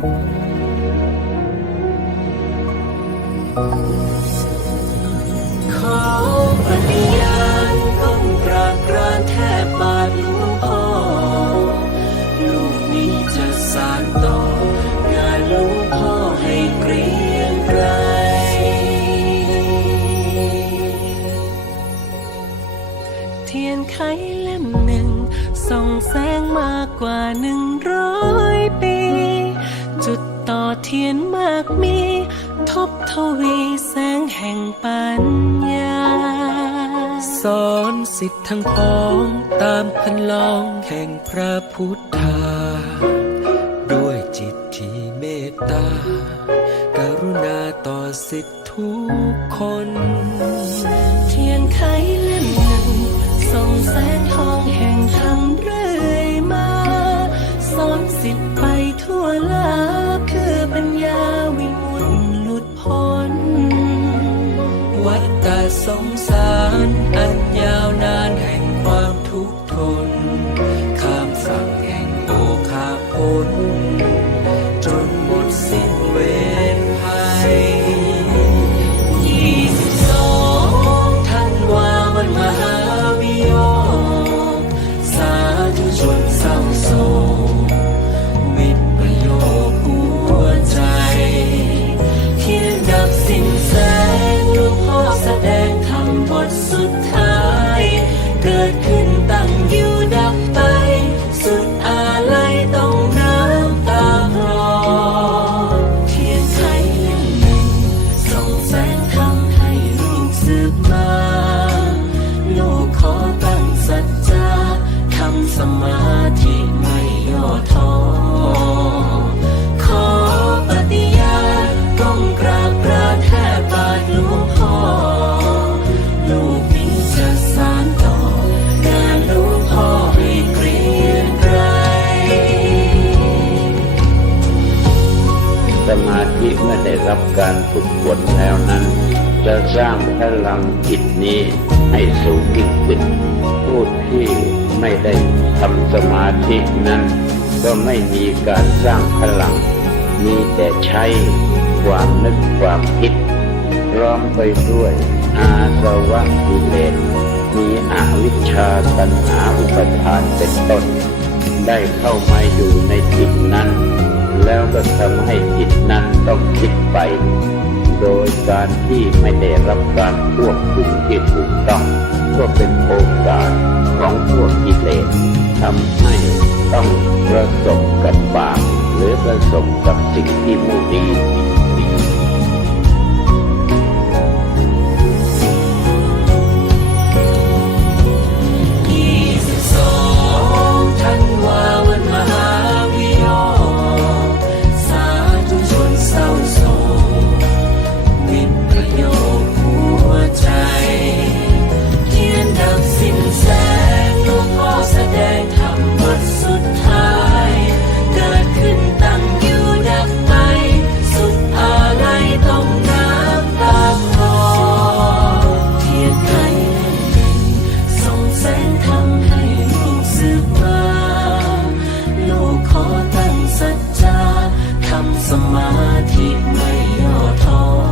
ขอปฏิญาณก้มกรากรานแทบบาทลวงพ่อ ลูกนี้จะสานต่องานลวงพ่อให้เกรียงไกเทียนไขเล่มหนึ่งส่องแสงมากกว่าหนึ่งร้อ ทียนมากมี ทบทวีแสงแห่งปัญญา สอนสิทธิ์ทั้งพ้องตามคันลองแห่งพระพุทธา ด้วยจิตที่เมตตากรุณาต่อสิทธิทุกคน เทียนไขเล่มหนึ่งส่องแสงทองแห่งธรรมเรื่อยมา สอนสิทธิ์ไป รับการฝึกฝนแล้วนั้น จะสร้างพลังจิตนี้ให้สูงยิ่งขึ้นผู้ที่ไม่ได้ทำสมาธินั้น ก็ไม่มีการสร้างพลัง มีแต่ใช้ความนึกความคิดพร้อมไปด้วยอาสวะกิเลสมีอวิชชาตัณหาอุปทานเป็นต้น ได้เข้ามาอยู่ในจิตนั้น แล้วก็ทำให้จิตนั้นต้องคิดไป โดยการที่ไม่ได้รับการควบคุมที่ถูกต้อง ก็เป็นโอกาสของพวกกิเลสทำให้ต้องประสบกับบาปหรือประสบกับสิ่งที่ไม่ดี ขอตั้งสัจจาทำสมาธิไม่ย่อท้อ